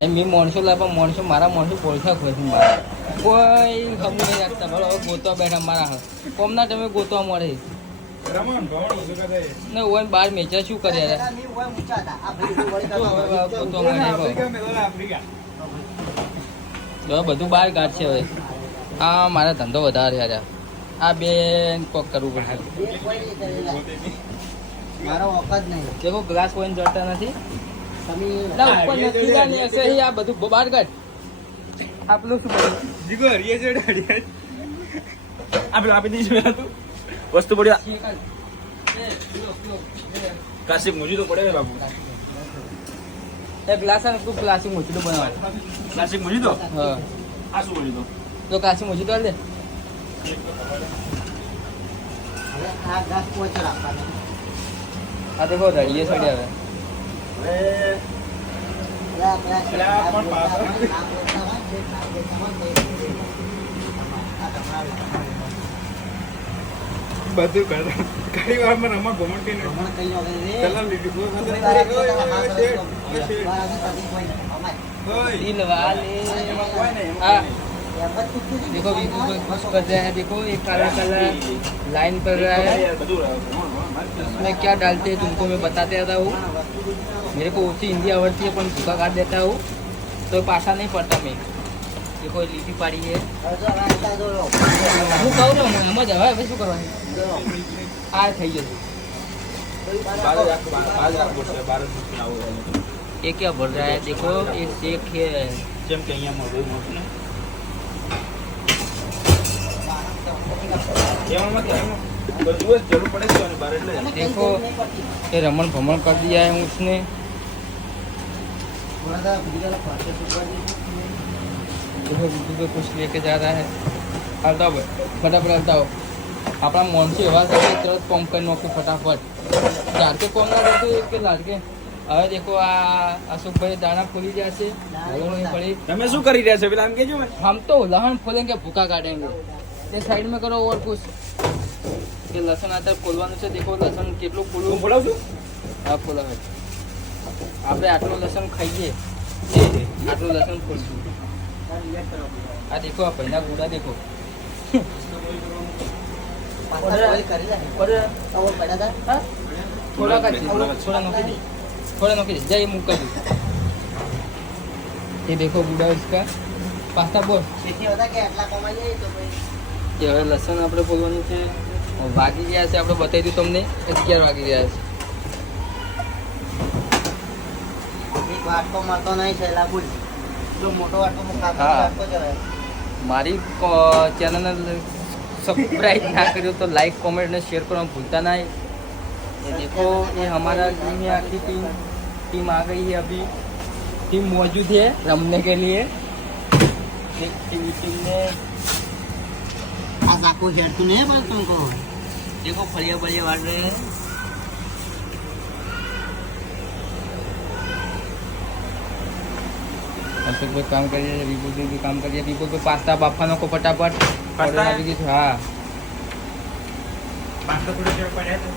મેં માણસો લાવવા માણસો મારા માણસો પોલખા ખોય છે મારા. કોઈ ખબર નહીં રાખતા ભલે હવે ગોતવા બેઠા મારા કોમના તમે ગોતવા મળે? ને ઓય બાર મેચા શું કર્યા ગોતવા બધું બહાર કાઢશે હવે. આ મારા ધંધો વધારે યાર. આ બેન કોક કરવું પડશે. મારો વખત નહીં. દેખો ગ્લાસ કોઈ જડતા નથી? આ બધું બહાર કાઢ. આપલું શું બધું જીગો છે આપણે આપી પેલા તું. વસ્તુ પડ્યા કાશી મોજી તો પડે બાબુ એ ગ્લાસ અને તું પ્લાસ્ટિક તો બનાવવાનું ક્લાસિક મોજી તો હા. આ શું મુજી તો તો કાશી મોજી તો દે આ ઘાસ પોચો રાખવાનો આ દેખો રડીએ સડી આવે. બધું કર. ઘણી વારમાં રમા ઘમંડી ને ભ્રમણ કઈ વગર રે. કલમ લીધું. કોઈ તું વખત તારા ઓય, પોતાના ઓય, હાથ શેઠ, રસ્તો. ઓય, શેઠ. મારા આગળ કદી કોઈ નહીં. અમારે. ઓય. दिल वाले એમાં કોઈ નહીં, એમાં हाँ એમ જ તું કીધું. देखो वीडियो को खुश कर रहा है देखो ये काला काला लाइन कर रहा है યાર, બધું ભ્રમણ, इसमें क्या डालते हैं तुमको मैं बताते रहता हूँ मेरे को उसी हिंदी आवड़ती है पर भूखा काट देता हूँ तो पासा नहीं पड़ता मैं देखो ये લીટી પાડી છે હવે જો હવે આટલા જો લો. હું કહું ને હું એમ જ હવે હવે શું કરવાનું જો. આ થઈ જશે બાર જ રાખો, બાર- બાર જ રાખો છે, બાર જ મૂકીને આવો એને. ये क्या भर रहा है देखो ये शेक है देखो ये रमन भ्रमण कर दिया है उसने થોડા દાડા ભૂલી ગયેલા, પાછળ સુકવા દીધું. देखो वीडियो पे कुछ लेके जा रहा है हलता हो फटाफट हलता हो આપણા મોનસી એવા સાથે તરત પંપ કરી નાખું ફટાફટ ચારકે કોમ ના કરતું એક કે લાડકે હવે દેખો આ અશોકભાઈ દાણા ખોલી રહ્યા છે હલો નહીં પડી તમે શું કરી રહ્યા છો પેલા આમ કેજો મને हम तो लहन खोलेंगे भूखा काटेंगे ये साइड में करो और कुछ ये लहसुन आता ખોલવાનું છે દેખો લસણ કેટલું હું ખોલવું બોલાવું છું હા ખોલાવે આપણે આટલું લસણ ખાઈએ આટલું લસણ ખોલશું આ દેખો આ પહેલા ગુડા દેખો પાછળ કોઈ કરી લે. પર આવો પડ્યા તા. હા થોડા કાઢી થોડા થોડા નોકી દે થોડા નોકી દે જય મૂક કરી ये देखो गुड़ा इसका पास्ता बोल તેથી હતા કે આટલા કમાઈ જાય તો પછી કે હવે લસણ આપણે બોલવાનું છે વાગી ગયા છે આપણે બતાવી દઉં તમને અગિયાર વાગી ગયા છે એક વાટકો મળતો નહીં છે એલા બોલ જો મોટો વાટકો હું કાપી હા. વાટકો જવાય મારી ચેનલને सब्सक्राइब ना करो तो लाइक कमेंट और शेयर करना भूलता ना ये देखो ये हमारा टीम है आखिरी टीम टीम आ गई है अभी टीम मौजूद है रमने के लिए एक टीम टीम ने આ ચાકુ હેડતું નહીં પણ तुमको देखो फलिया फलिया बांट रहे हैं अशोक भाई काम करिए विपुल भाई भी काम करिए विपुल भाई पास्ता बाफानो को फटाफट पास्ता ऑर्डर આવી ગયું છે. હા પાંચસો થોડી પડ્યા છે